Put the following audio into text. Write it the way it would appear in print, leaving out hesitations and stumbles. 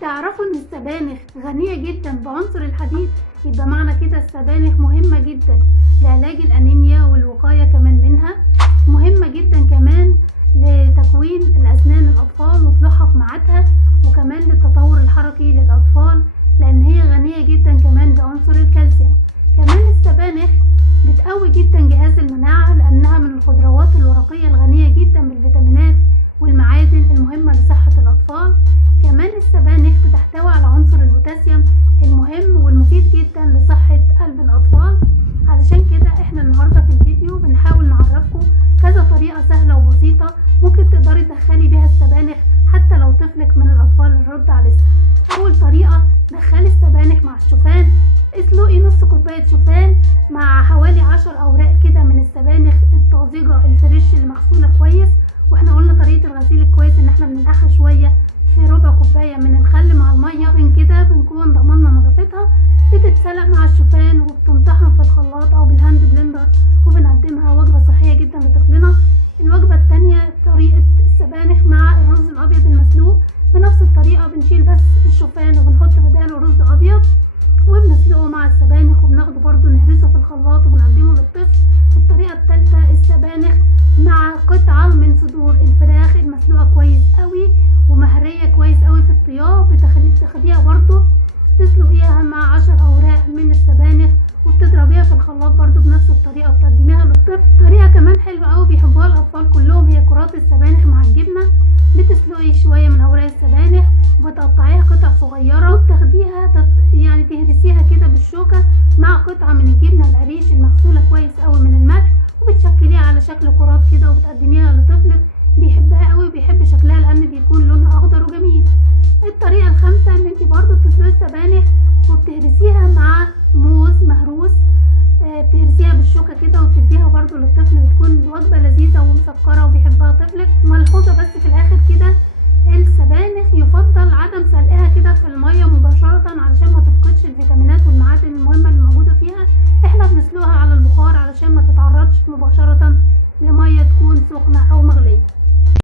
تعرفوا ان السبانخ غنية جدا بعنصر الحديد؟ يبقى معنى كده السبانخ مهمة جدا لعلاج الانيميا والوقاية كمان منها. مهمة جدا كمان لتكوين الاسنان الاطفال وصلاحها في ميعادها، وكمان للتطور الحركي للاطفال لان هي غنية جدا كمان بعنصر الكالسيوم. كمان السبانخ بتقوي جدا جهاز المناعة لانها من الخضروات الورقية الغنية جدا بالفيتامينات والمعادن المهمة لصحة الاطفال. كمان السبانخ بتحتوي على عنصر البوتاسيوم المهم والمفيد جدا لصحة قلب الأطفال. علشان كده احنا النهاردة في الفيديو بنحاول نعرفكم كذا طريقة سهلة وبسيطة ممكن تقدري تدخلي بيها السبانخ حتى لو طفلك من الأطفال الرضع لسه. أول طريقة، دخلي السبانخ مع الشوفان. اسلقي نص كوباية شوفان مع حوالي 10 أوراق كده من السبانخ الطازجة الفريش اللي مغسولة كويس. واحنا قلنا طريقة الغسيل الكويس ان احنا بننقعها شوية في ربع كوباية من الخل مع المية، من كده بنكون ضمننا نظافتها. بتتسلق مع الشوفان وبتمطحن في الخلاط او بالهاند بلندر، وبنقدمها وجبة صحية جدا لطفلنا. الوجبة التانية طريقة السبانخ مع الرز الابيض المسلوق. بنفس الطريقة بنشيل بس الشوفان وبنحط بداله رز ابيض وبنسلقه مع السبانخ، وبناخده برضو نهرسه في الخلاط وبنقدمه للطفل. الطريقة التالتة السبانخ مع قطعة من صدور الفراخ المسلوقة كويس قوي ومهرية كويس قوي في الطياب. بتاخديها برضو تسلقيها مع 10 اوراق من السبانخ وبتضربيها في الخلاط برضو بنفس الطريقة وبتقدميها للطفل. طريقة كمان حلوة قوي بيحبوها الاطفال كلهم هي كرات السبانخ مع الجبنة. بتسلقي شوية من اوراق السبانخ وبتقطعيها قطع صغيرة وبتاخديها يعني تهرسيها كده بالشوكة مع قطعة من الجبنة القريش المغسولة كويس قوي من الملح، وبتشكليها على شكل كرات كده وبتقدميها لطفلك. بيحبها قوي وبيحب شكلها لان بيكون لونها اخضر وجميل. الطريقة الخامسة ان انت برضو بتسلقي السبانخ وبتهرسيها مع موز مهروس. بتهرسيها بالشوكة كده وبتديها برضو للطفل، بتكون وجبة لذيذة ومسكرة وبيحبها طفلك. ملحوظة بس في الاخر كده، السبانخ يفضل عدم سلقها كده في المية مباشرة علشان ما تفقدش الفيتامينات والمعادن المهمة اللي موجودة فيها. احنا بنسلقها على البخار علشان ما تتعرضش مباشرة